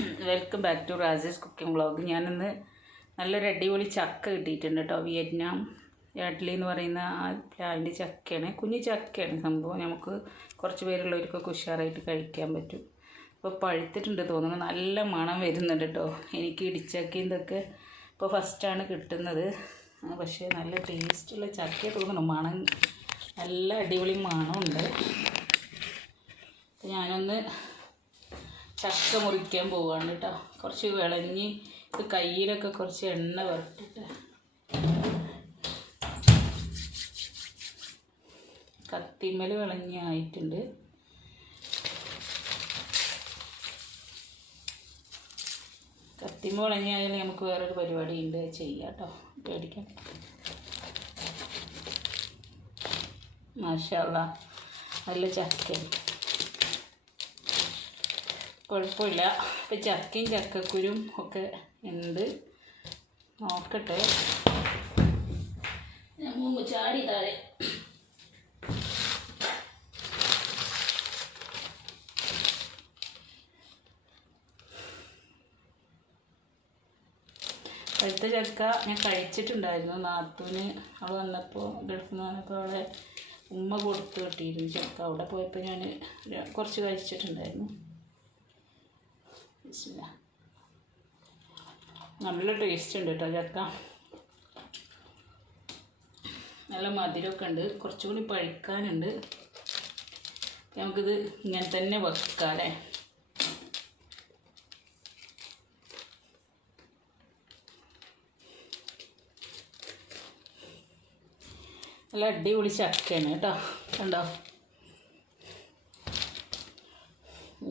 Welcome back to Rajesh cooking vlog ഞാനിന്ന് നല്ലൊരു അടിപൊളി ചക്ക കിട്ടിയിട്ടുണ്ട് കേട്ടോ. വിയറ്റ്നാം യാഡ്ലി എന്ന് പറയുന്ന ആ പ്ലാവിന്റെ ചക്കയാണ്. കുഞ്ഞു ചക്കയാണ് സംഭവം. നമുക്ക് കുറച്ച് പേരുള്ളവർക്കൊക്കെ ഉഷാറായിട്ട് കഴിക്കാൻ പറ്റും. ഇപ്പോൾ പഴുത്തിട്ടുണ്ട് തോന്നുന്നു. നല്ല മണം വരുന്നുണ്ട് കേട്ടോ. എനിക്ക് ഇടിച്ചക്കയും ഇതൊക്കെ ഇപ്പോൾ ഫസ്റ്റാണ് കിട്ടുന്നത്. പക്ഷേ നല്ല ടേസ്റ്റുള്ള ചക്ക തോന്നുന്നു. മണം നല്ല അടിപൊളി മണമുണ്ട്. ഞാനൊന്ന് ചക്ക മുറിക്കാൻ പോവാണ് കേട്ടോ. കുറച്ച് വിളഞ്ഞ് ഇത് കയ്യിലൊക്കെ കുറച്ച് എണ്ണ വരട്ടിട്ട് കത്തിമ്മൽ വിളഞ്ഞ് ആയിട്ടുണ്ട്. കത്തിമ്മ വിളഞ്ഞായാലും നമുക്ക് വേറൊരു പരിപാടി ഉണ്ട്. ചെയ്യാം കേട്ടോ. പേടിക്കാം മാഷാള്ള നല്ല ചക്കയാണ്. കുഴപ്പമില്ല. ഇപ്പം ചക്കയും ചക്കക്കുരും ഒക്കെ ഉണ്ട്. നോക്കട്ടെ. ഞാൻ ചാടി താഴെ. പഴുത്ത ചക്ക ഞാൻ കഴിച്ചിട്ടുണ്ടായിരുന്നു. നാത്തൂന് അവൾ വന്നപ്പോൾ ഗൾഫിൽ നിന്ന് വന്നപ്പോൾ അവളെ ഉമ്മ കൊടുത്തു കിട്ടിയിരുന്നു ചക്ക. അവിടെ പോയപ്പോൾ ഞാൻ കുറച്ച് കഴിച്ചിട്ടുണ്ടായിരുന്നു. ബിസ്മില്ലാ. നല്ല ടേസ്റ്റ് ഉണ്ട് കേട്ടോ ചക്ക. നല്ല മധുരമൊക്കെ ഉണ്ട്. കുറച്ചുകൂടി പഴുക്കാനുണ്ട്. നമുക്കിത് ഇങ്ങനെ തന്നെ വെക്കാം അല്ലേ നല്ല അടിപൊളി ചക്കയാണ് കേട്ടോ. കണ്ടോ?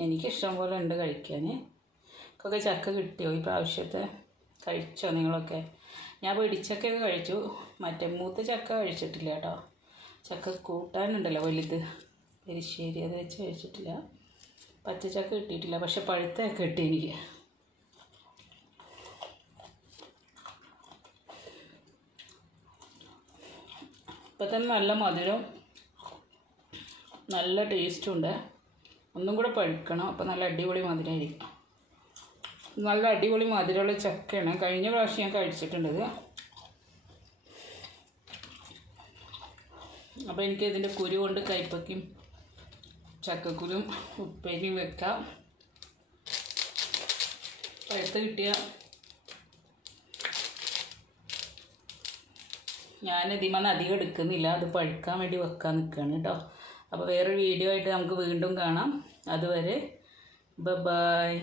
എനിക്കിഷ്ടം പോലെ ഉണ്ട് കഴിക്കാൻ. ഒക്കെ ചക്ക കിട്ടിയോ ഈ പ്രാവശ്യത്തെ? കഴിച്ചോ നിങ്ങളൊക്കെ? ഞാൻ പിടിച്ചക്കയൊക്കെ കഴിച്ചു. മറ്റേ മൂത്ത ചക്ക കഴിച്ചിട്ടില്ല കേട്ടോ. ചക്ക കൂട്ടാനുണ്ടല്ലോ വലുത്. പെരിശ്ശേരി അത് വെച്ച് കഴിച്ചിട്ടില്ല. പച്ചച്ചക്ക കിട്ടിയിട്ടില്ല. പക്ഷെ പഴുത്തൊക്കെ കിട്ടി എനിക്ക്. ഇപ്പം തന്നെ നല്ല മധുരം നല്ല ടേസ്റ്റും ഉണ്ട്. ഒന്നും കൂടെ പഴുക്കണം. അപ്പോൾ നല്ല അടിപൊളി മധുരമായിരിക്കും. നല്ല അടിപൊളി മധുരമുള്ള ചക്കയാണ്. കഴിഞ്ഞ പ്രാവശ്യം ഞാൻ കഴിച്ചിട്ടുണ്ടത്. അപ്പോൾ എനിക്ക് ഇതിന്റെ കുരു കൊണ്ട് കൈപ്പക്കും ചക്കക്കുരും ഉപ്പേരിയും വെക്കാം. പഴുത്ത് കിട്ടിയ ഞാൻ ഇതിമെന്ന് അധികം എടുക്കുന്നില്ല. അത് പഴുക്കാൻ വേണ്ടി വെക്കാൻ നിൽക്കുകയാണ് കേട്ടോ. അപ്പോൾ വേറൊരു വീഡിയോ ആയിട്ട് നമുക്ക് വീണ്ടും കാണാം. അതുവരെ ബ ബായ്